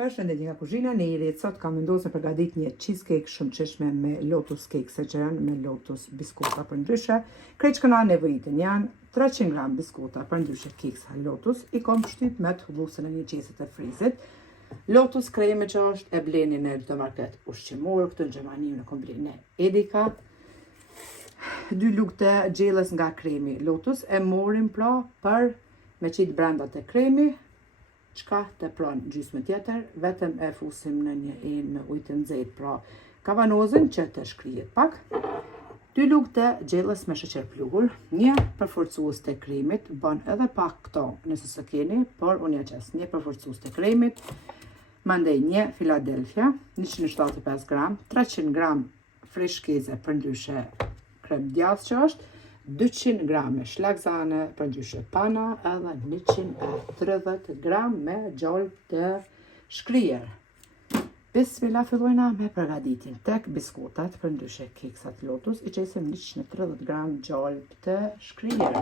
Përshëndetje nga kuzhina Neri. Sot kam vendosur të përgatit një cheesecake shumë çeshme me lotus cake se që janë me lotus biskuta për ndryshe. Krejt që këna nevojitën janë 300 gram biskuta për ndryshe keksa lotus. I kom shtyp me të hullusën e një qesit e frizit. Lotus kreme që është e bleni në çdo market ushqimor, këtu në Gjermani në kom bleni Edeka. 2 lugë të gjellës nga kremi lotus e morim pra për me qitë brenda të kremi. Qka të pranë gjysmë tjetër, vetëm e fusim në një enë me ujë të nxehtë, pra kavanozën që të shkrihet pak. 2 lugë të gjellës me sheqer pluhur, një përforcues të kremit, bën edhe pak këto nëse së keni, por unë ja qes një përforcues të kremit, mandej një Philadelphia, 175 gram, 300 gram freshkeze për ndryshe krem djath që është, 200 gram me shlagzane për ndryshe pana edhe 130 gram me gjalp të shkryer. Bismillah, fillojna me përgatitin tek biskutat për ndryshe keksat lotus, i qesim 130 gram gjalp të shkryer.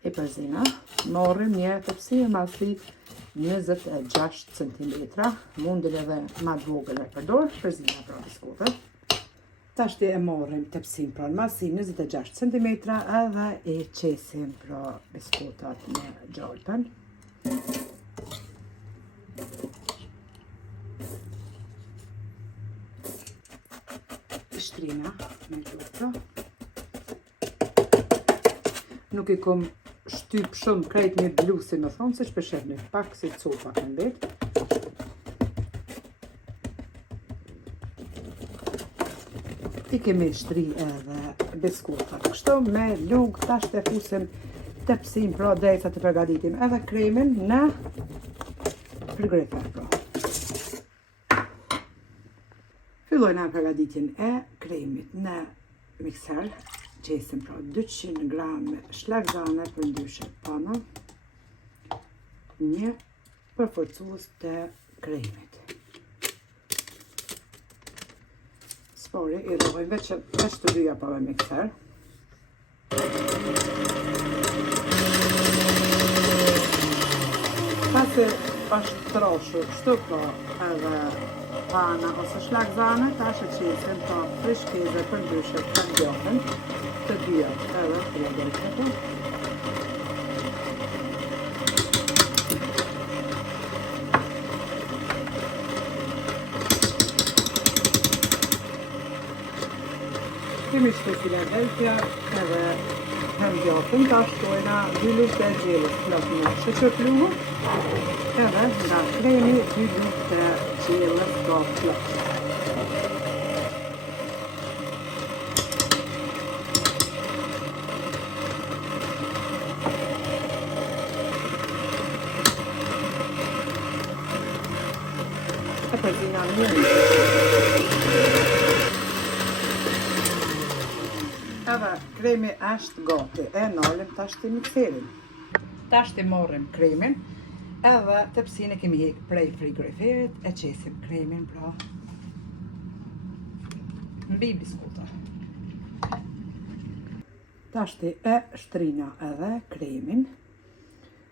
E përzina, morrim një tepsi e madhësit 26 cm, mundin edhe ma të vogël e përdor, përzina pra biskutat. Tashti e morrim tepsin pra në masi 26 cm edhe e qesim pra biskutat me gjalpen. Shtrina me lukta. Nuk i kom shtyp shumë krejt një blusi me thonë, se që përshef një pak si copa në mbet. I kemi shtri edhe biskutat. Kështu me lugë tash të fusim tepsin pra derisa të përgatitim edhe kremin në frigorifer pra. Fillojna përgatitjen e kremit në mikser. Qesim pra 200 gram shlagzane për ndryshe pana, një përforcues të kremit. Spori i rrojnë veç të dyja pa me mikser. Pasi është troshur, kështu po edhe pana ose shlagzane, tash e qesim pa freshkeze për ndryshe të ndjohen, të dyja edhe Philadelphia. Kemi shtu Philadelphia edhe hemgjatën, ta shtojna 2 lugë të gjellës plot me sheqer pluhur, edhe nga kremi 2 lugë të gjellës ka plot. E përzina mirë. Edhe kremi është gati, e nalim tash të mikserin. Tash të morrim kremin, edhe tepsin e kemi hek prej frigoriferit, e qesim kremin pra mbi biskuta. Tash të e shtrina edhe kremin,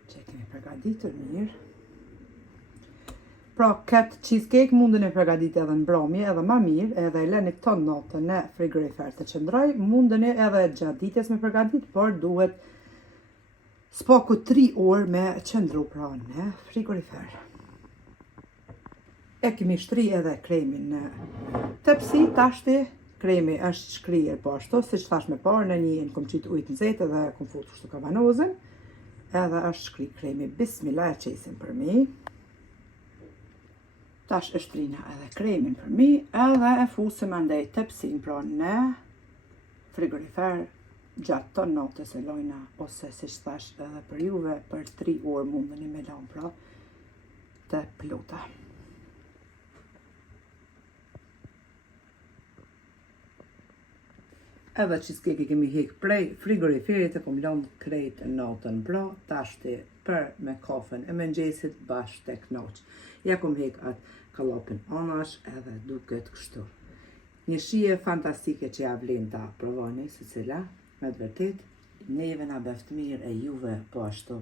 që kemi përgatitur mirë. Pra, këtë cheesecake mundën e përgatit edhe në bromje, edhe ma mirë, edhe e leni ton natën në frigorifer të qëndroj, mundën e edhe gjatë ditës me përgatit, por duhet spaku 3 orë me qëndru pra në frigorifer. E kemi shtri edhe kremin në tepsi, tashti kremi është shkryer po ashtu, si që thash me parë në një kom qitë ujtë në zetë edhe kom futur shtu kavanozën, edhe është shkri kremi, bismillah e qesim për mi. Tash e shtrina edhe kremin për mi, edhe e fusim andej tepsin pra në frigorifer gjatë të natës e lojna, ose si që thash edhe për juve, për 3 orë mundën i me lanë pra të plota. Edhe cheesecake kemi hek prej frigoriferit e kom lënë krejt natën pra, tashti për me kafen e mëngjesit bashkë tek noq. Ja kom hek atë kallopin anash edhe duket kështu. Një shije fantastike që ja vlen ta provoni, se cila, me të vërtet, neve na beft mirë e juve po ashtu.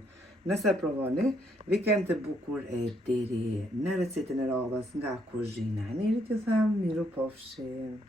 Nëse provoni, vikend të bukur e deri në recetën e radhës nga kuzhina e Nerit, ju them miru pofshim.